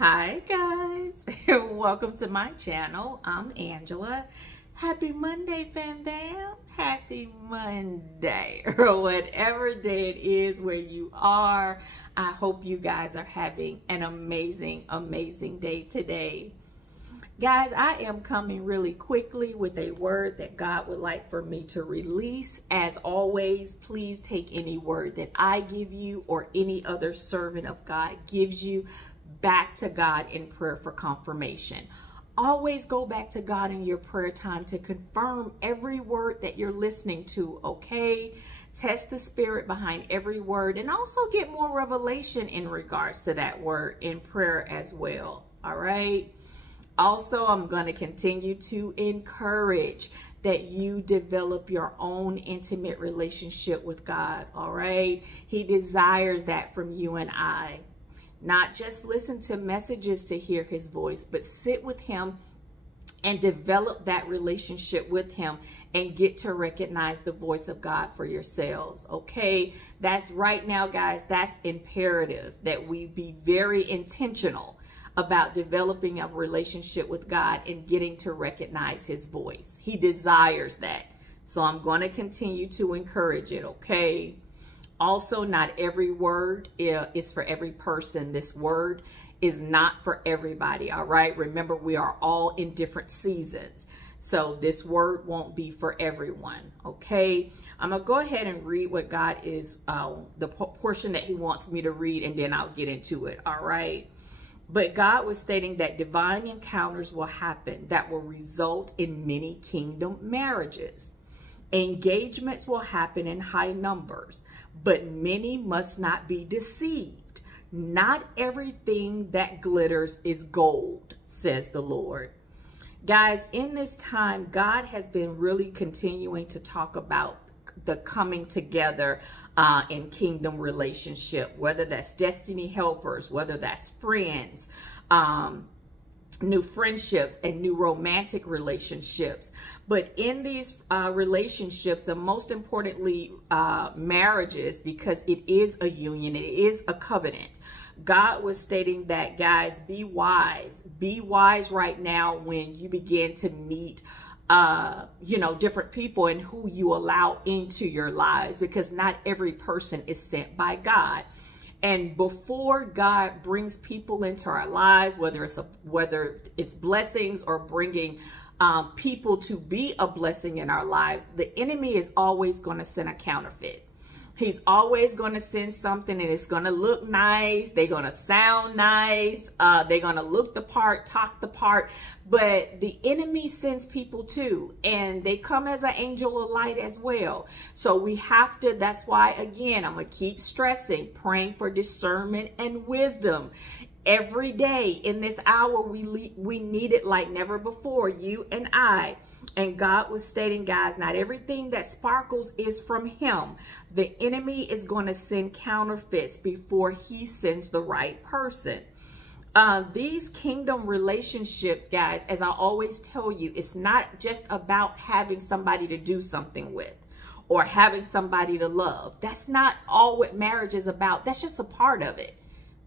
Hi guys, welcome to my channel. I'm Angela. Happy Monday, fam bam. Happy Monday, or whatever day it is where you are. I hope you guys are having an amazing day today. Guys, I am coming really quickly with a word that God would like for me to release. As always, please take any word that I give you or any other servant of God gives you back to God in prayer for confirmation. Always go back to God in your prayer time to confirm every word that you're listening to, okay? Test the spirit behind every word and also get more revelation in regards to that word in prayer as well, all right? Also, I'm going to continue to encourage that you develop your own intimate relationship with God, all right? He desires that from you and I. Not just listen to messages to hear his voice, but sit with him and develop that relationship with him and get to recognize the voice of God for yourselves, okay? That's right now, guys, that's imperative that we be very intentional about developing a relationship with God and getting to recognize his voice. He desires that. So I'm going to continue to encourage it, okay? Also, not every word is for every person. This word is not for everybody, all right? Remember, we are all in different seasons. So this word won't be for everyone, okay? I'm going to go ahead and read what God is, the portion that he wants me to read, and then I'll get into it, all right? But God was stating that divine encounters will happen that will result in many kingdom marriages. Engagements will happen in high numbers, but many must not be deceived. Not everything that glitters is gold, says the Lord. Guys, in this time, God has been really continuing to talk about the coming together in kingdom relationship, whether that's destiny helpers, whether that's friends, new friendships and new romantic relationships. But in these relationships, and most importantly, marriages, because it is a union, it is a covenant. God was stating that, guys, be wise. Be wise right now when you begin to meet different people and who you allow into your lives, because not every person is sent by God. And before God brings people into our lives, whether it's blessings or bringing people to be a blessing in our lives, the enemy is always going to send a counterfeit. He's always going to send something and it's going to look nice. They're going to sound nice. They're going to look the part, talk the part. But the enemy sends people too. And they come as an angel of light as well. So we have to, that's why, again, I'm going to keep stressing, praying for discernment and wisdom. Every day in this hour, we need it like never before, you and I. And God was stating, guys, not everything that sparkles is from him. The enemy is going to send counterfeits before he sends the right person. These kingdom relationships, guys, as I always tell you, it's not just about having somebody to do something with or having somebody to love. That's not all what marriage is about. That's just a part of it.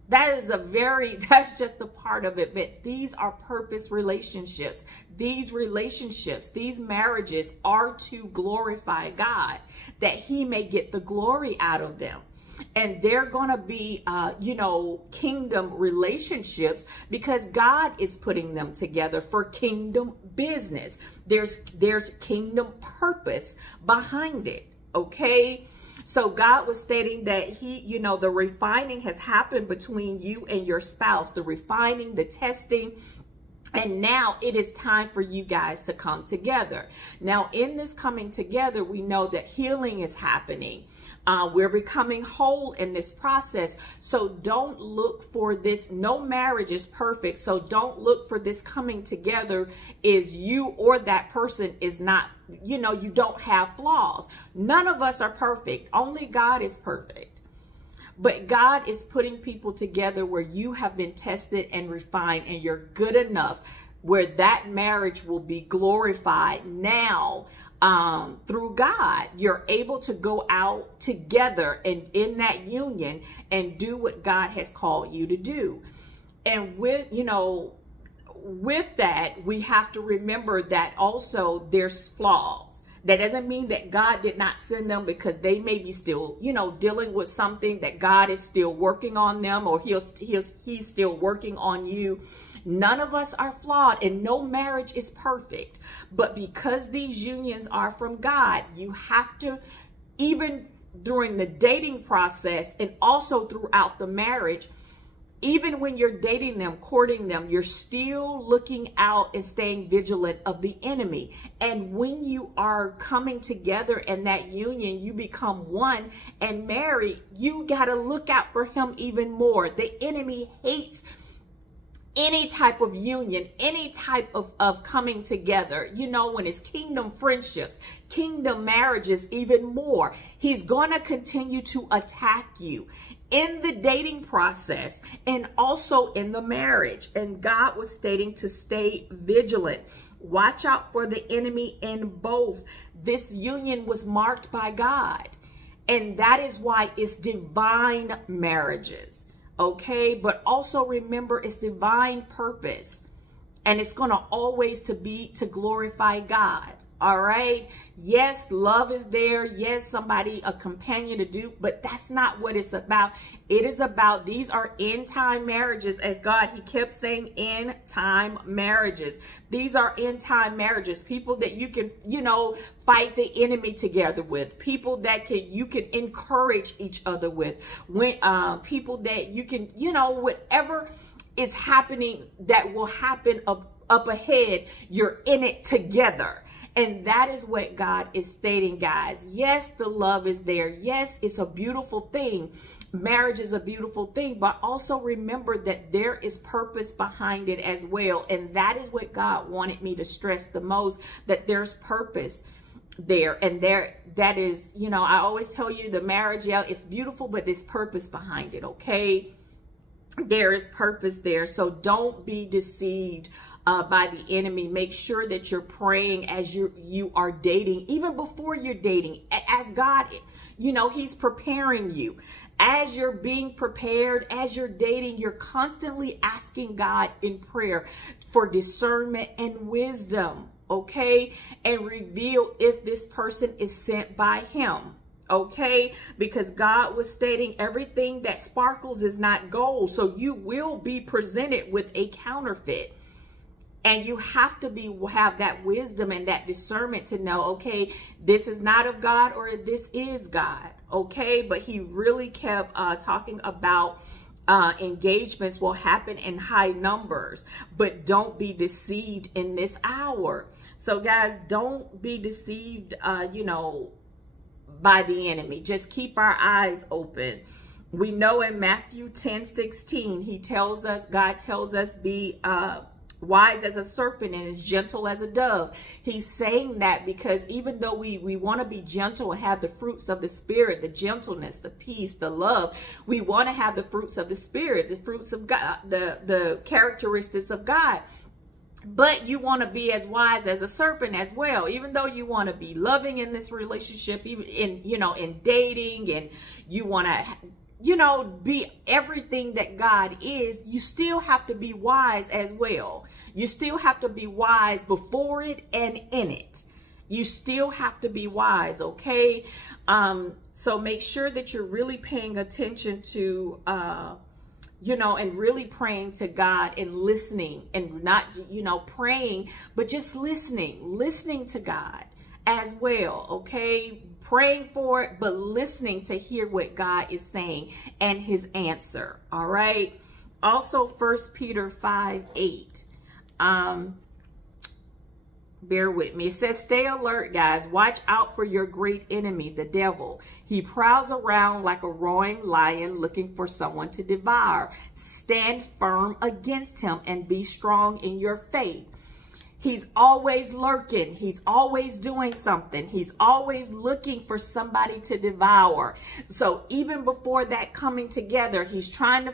That's just a part of it. But these are purpose relationships. These relationships, these marriages are to glorify God, that he may get the glory out of them. And they're going to be, kingdom relationships because God is putting them together for kingdom business. There's kingdom purpose behind it. Okay. So God was stating that the refining has happened between you and your spouse, the refining, the testing. And now it is time for you guys to come together. Now, in this coming together, we know that healing is happening. We're becoming whole in this process. So don't look for this. No marriage is perfect. So don't look for this coming together is you or that person is not, you don't have flaws. None of us are perfect. Only God is perfect. But God is putting people together where you have been tested and refined and you're good enough where that marriage will be glorified now through God. You're able to go out together and in that union and do what God has called you to do. And with, you know, with that, we have to remember that also there's flaws. That doesn't mean that God did not send them because they may be still, you know, dealing with something, that God is still working on them, or he's still working on you. None of us are flawed, and no marriage is perfect. But because these unions are from God, you have to, even during the dating process and also throughout the marriage, even when you're dating them, courting them, you're still looking out and staying vigilant of the enemy. And when you are coming together in that union, you become one and married, you got to look out for him even more. The enemy hates any type of union, any type of coming together, you know, when it's kingdom friendships, kingdom marriages, even more. He's going to continue to attack you in the dating process and also in the marriage. And God was stating to stay vigilant. Watch out for the enemy in both. This union was marked by God, and that is why it's divine marriages. Okay, but also remember, it's divine purpose, and it's going to always be to glorify God. All right. Yes, love is there. Yes, somebody, a companion to do, but that's not what it's about. It is about, these are end time marriages, as God, he kept saying end time marriages. These are end time marriages. People that you can, you know, fight the enemy together with. People that you can encourage each other with. When people that you can, you know, whatever is happening that will happen up ahead, you're in it together. And that is what God is stating, guys. Yes, the love is there. Yes, it's a beautiful thing. Marriage is a beautiful thing, but also remember that there is purpose behind it as well. And that is what God wanted me to stress the most, that there's purpose there. And that is, you know, I always tell you the marriage, yeah, it's beautiful, but there's purpose behind it. Okay. There is purpose there. So don't be deceived by the enemy. Make sure that you're praying as you are dating, even before you're dating, as God, you know, he's preparing you. As you're being prepared, as you're dating, you're constantly asking God in prayer for discernment and wisdom, okay? And reveal if this person is sent by him. Okay, because God was stating everything that sparkles is not gold. So you will be presented with a counterfeit. And you have to have that wisdom and that discernment to know, okay, this is not of God or this is God. Okay, but he really kept talking about engagements will happen in high numbers, but don't be deceived in this hour. So guys, don't be deceived, you know, by the enemy. Just keep our eyes open. We know in Matthew 10:16, he tells us, God tells us, be wise as a serpent and as gentle as a dove. He's saying that because even though we want to be gentle and have the fruits of the Spirit, the gentleness, the peace, the love, we want to have the fruits of the Spirit, the fruits of God, the characteristics of God. But you want to be as wise as a serpent as well. Even though you want to be loving in this relationship, even in, you know, in dating, and you want to, you know, be everything that God is, you still have to be wise as well. You still have to be wise before it and in it. You still have to be wise, okay? So make sure that you're really paying attention to, you know, and really praying to God and listening, and not, you know, praying, but just listening to God as well. Okay. Praying for it, but listening to hear what God is saying and his answer. All right. Also 1 Peter 5:8. Bear with me. It says, stay alert, guys. Watch out for your great enemy, the devil. He prowls around like a roaring lion looking for someone to devour. Stand firm against him and be strong in your faith. He's always lurking. He's always doing something. He's always looking for somebody to devour. So even before that coming together, he's trying to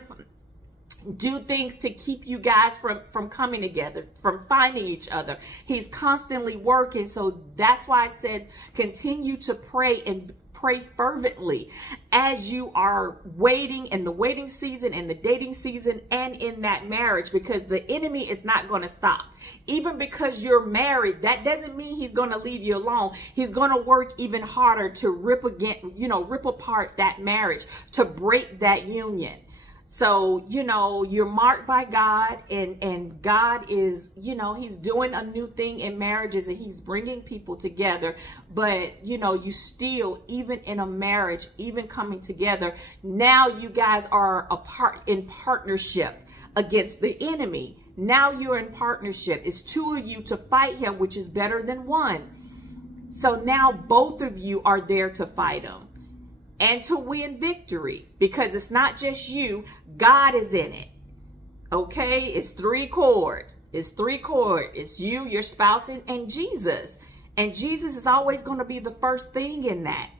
do things to keep you guys from coming together, from finding each other. He's constantly working. So that's why I said continue to pray and pray fervently as you are waiting in the waiting season, in the dating season, and in that marriage, because the enemy is not going to stop. Even because you're married, that doesn't mean he's going to leave you alone. He's going to work even harder to rip apart that marriage, to break that union. So, you're marked by God, and God is, he's doing a new thing in marriages, and he's bringing people together. But, you still, even in a marriage, even coming together, now you guys are in partnership against the enemy. Now you're in partnership. It's two of you to fight him, which is better than one. So now both of you are there to fight him and to win victory, because it's not just you. God is in it. Okay? It's three chord. It's you, your spouse, and Jesus. And Jesus is always going to be the first thing in that.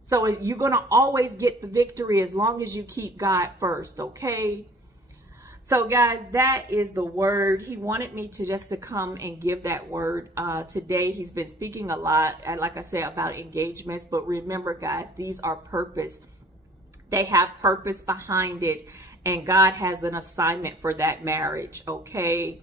So you're going to always get the victory as long as you keep God first. Okay? So guys, that is the word. He wanted me to come and give that word today. He's been speaking a lot, like I said, about engagements. But remember, guys, these are purpose. They have purpose behind it. And God has an assignment for that marriage, okay?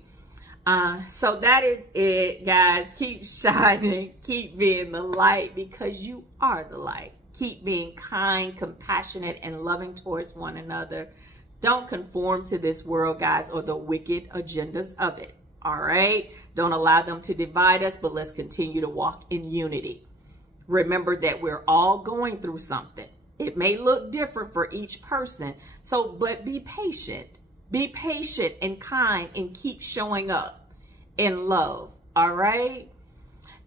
So that is it, guys. Keep shining. Keep being the light, because you are the light. Keep being kind, compassionate, and loving towards one another. Don't conform to this world, guys, or the wicked agendas of it. All right? Don't allow them to divide us, but let's continue to walk in unity. Remember that we're all going through something. It may look different for each person. But be patient. Be patient and kind, and keep showing up in love. All right?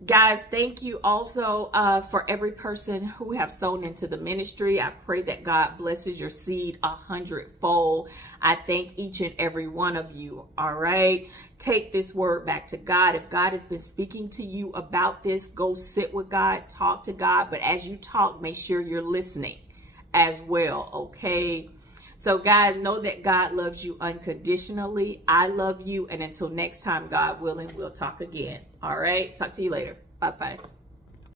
Guys, thank you also for every person who have sown into the ministry. I pray that God blesses your seed 100-fold. I thank each and every one of you. All right. Take this word back to God. If God has been speaking to you about this, go sit with God, talk to God. But as you talk, make sure you're listening as well. Okay. So guys, know that God loves you unconditionally. I love you. And until next time, God willing, we'll talk again. All right. Talk to you later. Bye-bye.